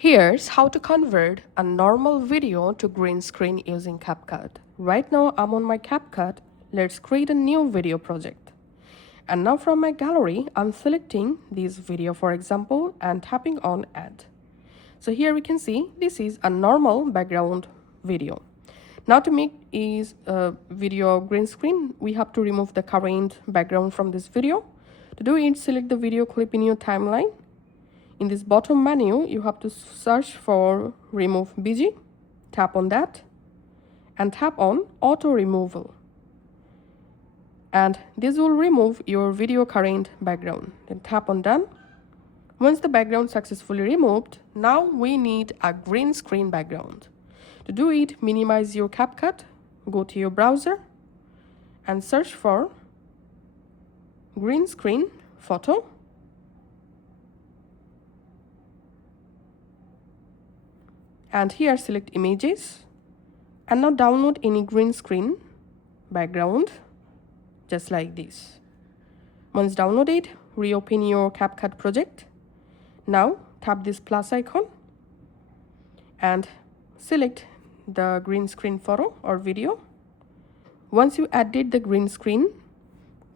Here's how to convert a normal video to green screen using CapCut. Right now I'm on my CapCut. Let's create a new video project. And now from my gallery, I'm selecting this video, for example, and tapping on Add. So here we can see this is a normal background video. Now to make is a video green screen, we have to remove the current background from this video. To do it, select the video clip in your timeline. In this bottom menu, you have to search for Remove BG. Tap on that and tap on Auto Removal. And this will remove your video current background. Then tap on Done. Once the background successfully removed, now we need a green screen background. To do it, minimize your CapCut, go to your browser and search for green screen photo. And here select images and now download any green screen background just like this. Once downloaded, reopen your CapCut project. Now tap this plus icon and select the green screen photo or video. Once you added the green screen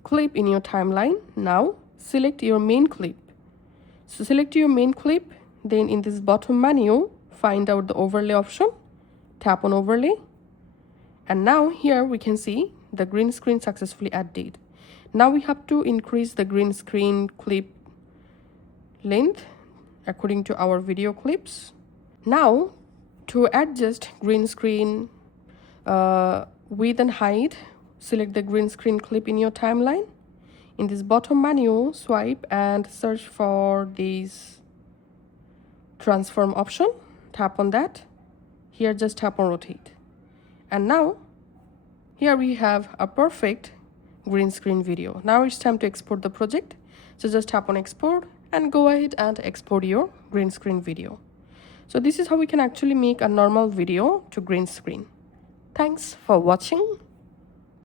clip in your timeline, now select your main clip. So select your main clip, then in this bottom menu find out the overlay option, tap on overlay, and now here we can see the green screen successfully added. Now we have to increase the green screen clip length according to our video clips. Now to adjust green screen width and height, select the green screen clip in your timeline. In this bottom menu, swipe and search for this transform option. Tap on that. Here just tap on rotate. And now here we have a perfect green screen video. Now it's time to export the project. So just tap on export and go ahead and export your green screen video. So this is how we can actually make a normal video to green screen. Thanks for watching.